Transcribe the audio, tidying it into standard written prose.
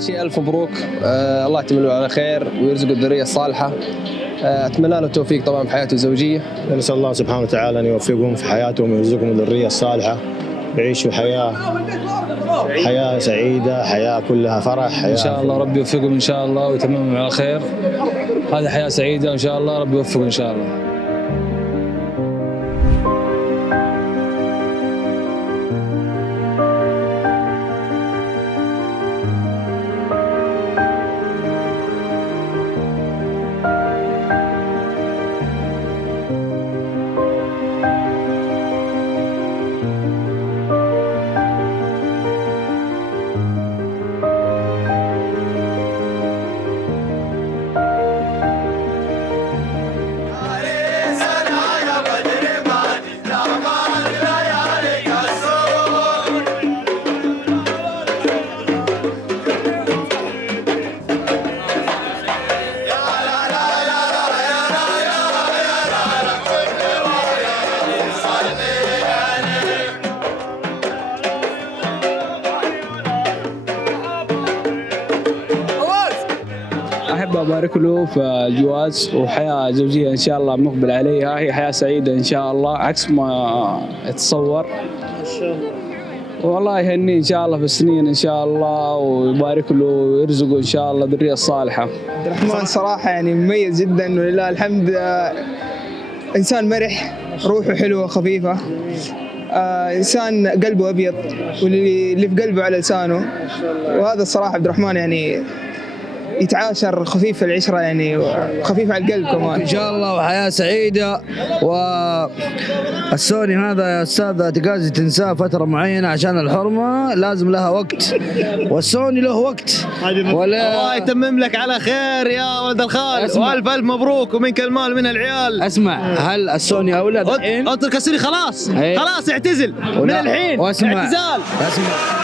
أول شيء ألف مبروك. الله يتم له على خير ويرزقه الذرية الصالحة. أتمنى له التوفيق طبعا في حياته الزوجية. ونسأل الله سبحانه وتعالى أن يوفقهم في حياتهم ويرزقهم الذرية الصالحة، يعيشوا حياة سعيدة، حياة كلها فرح. إن شاء الله ربي يوفقهم إن شاء الله ويتممهم على خير. هذه حياة سعيدة وإن شاء الله ربي يوفقهم إن شاء الله. أحب أبارك له في الجواز وحياة زوجية إن شاء الله مقبل عليها، هي حياة سعيدة إن شاء الله عكس ما يتصور. والله يهنيه إن شاء الله في السنين إن شاء الله ويبارك له ويرزقه إن شاء الله ذرية الصالحة. عبد الرحمن صراحة يعني مميز جدا ولله الحمد. إنسان مرح، روحه حلوة خفيفة، إنسان قلبه أبيض واللي في قلبه على لسانه. وهذا الصراحة عبد الرحمن يعني يتعاشر خفيف العشرة يعني خفيف على القلب كمان إن شاء الله وحياة سعيدة. والسوني هذا يا أستاذ تقازي تنساه فترة معينة عشان الحرمة لازم لها وقت، والسوني له وقت. الله يتمم لك على خير يا ولد الخال، والف الف مبروك ومنك المال من العيال. اسمع، هل السوني أولى الحين؟ اترك السوني خلاص خلاص اعتزل من الحين. واسمع اعتزال. اسمع